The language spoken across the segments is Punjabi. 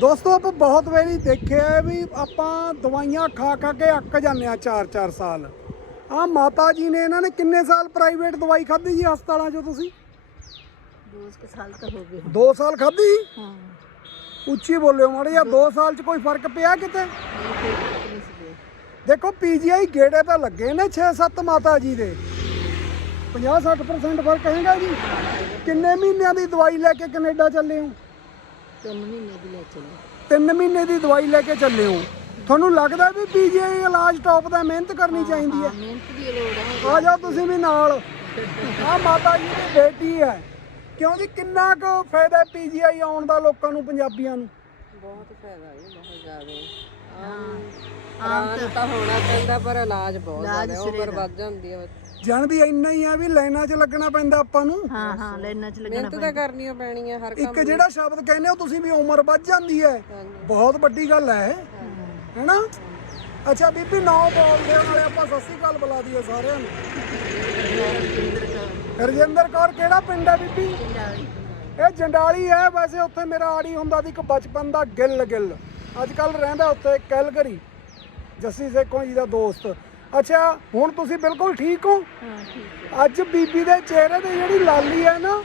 ਦੋਸਤੋ ਆਪਾਂ ਬਹੁਤ ਵਾਰੀ ਦੇਖਿਆ ਵੀ ਆਪਾਂ ਦਵਾਈਆਂ ਖਾ ਖਾ ਕੇ ਅੱਕ ਜਾਂਦੇ ਆ 4-4 ਸਾਲ। ਆ ਮਾਤਾ ਜੀ ਨੇ ਇਹਨਾਂ ਨੇ ਕਿੰਨੇ ਸਾਲ ਪ੍ਰਾਈਵੇਟ ਦਵਾਈ ਖਾਧੀ ਜੀ ਹਸਪਤਾਲਾਂ 'ਚੋਂ ਤੁਸੀਂ? ਦੋ ਕੁ ਸਾਲ ਤਾਂ ਹੋ ਗਏ। 2 ਸਾਲ ਖਾਧੀ? ਹਾਂ। ਉੱਚੀ ਬੋਲਿਓ ਮਾੜੇ ਜਾਂ 2 ਸਾਲ 'ਚ ਕੋਈ ਫ਼ਰਕ ਪਿਆ ਕਿਤੇ? ਦੇਖੋ ਪੀਜੀਆਈ ਗੇੜੇ ਤਾਂ ਲੱਗੇ ਨੇ 6-7 ਮਾਤਾ ਜੀ ਦੇ। 50-60% ਫ਼ਰਕ ਹੈਗਾ ਜੀ। ਕਿੰਨੇ ਮਹੀਨਿਆਂ ਦੀ ਦਵਾਈ ਲੈ ਕੇ ਕੈਨੇਡਾ ਚੱਲੇ ਹੋ? ਤਿੰਨ ਮਹੀਨੇ ਦੀ ਲੈ ਚੱਲੇ। ਤਿੰਨ ਮਹੀਨੇ ਦੀ ਦਵਾਈ ਲੈ ਕੇ ਚੱਲੇ ਹੋ। ਤੁਹਾਨੂੰ ਲੱਗਦਾ ਵੀ ਪੀਜੀਆਈ ਇਲਾਜ ਟੌਪ ਦਾ ਮਿਹਨਤ ਕਰਨੀ ਚਾਹੀਦੀ ਹੈ ਮਿਹਨਤ ਦੀ ਲੋੜ ਹੈ। ਆ ਜਾਓ ਤੁਸੀਂ ਵੀ ਨਾਲ। ਆ ਮਾਤਾ ਜੀ ਦੀ ਬੇਟੀ ਹੈ। ਕਿਉਂ ਜੀ ਕਿੰਨਾ ਕੁ ਫਾਇਦਾ ਪੀਜੀਆਈ ਆਉਣ ਦਾ ਲੋਕਾਂ ਨੂੰ ਪੰਜਾਬੀਆਂ ਨੂੰ? ਬਹੁਤ ਫਾਇਦਾ ਹੈ ਬਹੁਤ ਜ਼ਿਆਦਾ। ਹਾਂ। ਆਮ ਤਾਂ ਹੋਣਾ ਪੈਂਦਾ ਪਰ ਇਲਾਜ ਬਹੁਤ ਜ਼ਿਆਦਾ ਸਿਰੇ ਉਮਰ ਦਾ। ਵੱਧ ਹੈ ਜਾਣਦੀ ਇੰਨਾ ਹੀ ਆ ਵੀ ਲਾਈਨਾਂ 'ਚ ਲੱਗਣਾ ਪੈਂਦਾ ਆਪਾਂ ਨੂੰ। ਹਾਂ ਹਾਂ ਲਾਈਨਾਂ 'ਚ ਲੱਗਣਾ ਮਿਹਨਤ ਤਾਂ ਕਰਨੀ ਓ ਪੈਣੀ ਹੈ ਹਰ ਕੰਮ ਇੱਕ ਜਿਹੜਾ ਸ਼ਬਦ ਕਹਿੰਦੇ ਹੋ ਤੁਸੀਂ ਵੀ ਉਮਰ ਵੱਧ ਜਾਂਦੀ ਹੈ। ਬਹੁਤ ਵੱਡੀ ਗੱਲ ਹੈ। ਹੈਨਾ? ਅੱਛਾ ਬੀਬੀ ਨੌ ਬੋਲਦੇ ਨਾਲੇ ਆਪਾਂ ਸਤਿ ਸ੍ਰੀ ਅਕਾਲ ਬੁਲਾ ਦਈਏ ਸਾਰਿਆਂ ਨੂੰ। ਰਜਿੰਦਰ ਕੌਰ ਕਿਹੜਾ ਪਿੰਡ ਹੈ ਬੀਬੀ? ਇਹ ਜੰਡਾਲੀ ਹੈ। ਵੈਸੇ ਉੱਥੇ ਮੇਰਾ ਆੜੀ ਹੁੰਦਾ ਸੀ ਇੱਕ ਬਚਪਨ ਦਾ ਗਿੱਲ ਗਿੱਲ ਅੱਜ ਕੱਲ ਰਹਿੰਦਾ ਉੱਥੇ ਕੈਲਗਰੀ। ਜੱਸੀ ਸੇਖੋਂ ਜੀ ਦਾ ਦੋਸਤ। ਅੱਛਾ ਹੁਣ ਤੁਸੀਂ ਬਿਲਕੁਲ ਠੀਕ ਹੋ? ਹਾਂ ਠੀਕ ਅੱਜ ਬੀਬੀ ਦੇ ਚਿਹਰੇ ਤੇ ਜਿਹੜੀ ਲਾਲੀ ਹੈ ਨਾ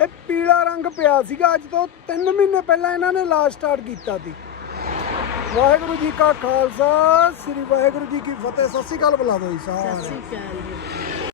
ਇਹ ਪੀਲਾ ਰੰਗ ਪਿਆ ਸੀਗਾ ਅੱਜ ਤੋਂ 3 ਮਹੀਨੇ ਪਹਿਲਾਂ ਇਹਨਾਂ ਨੇ ਇਲਾਜ ਸਟਾਰਟ ਕੀਤਾ ਸੀ। ਵਾਹਿਗੁਰੂ ਜੀ ਕਾ ਖਾਲਸਾ ਸ੍ਰੀ ਵਾਹਿਗੁਰੂ ਜੀ ਕੀ ਫਤਿਹ। ਸਤਿ ਸ੍ਰੀ ਅਕਾਲ ਬੁਲਾ ਦਿਓ ਜੀ ਸਤਿ ਸਾਰੇ ਸ਼੍ਰੀ ਅਕਾਲ ਜੀ।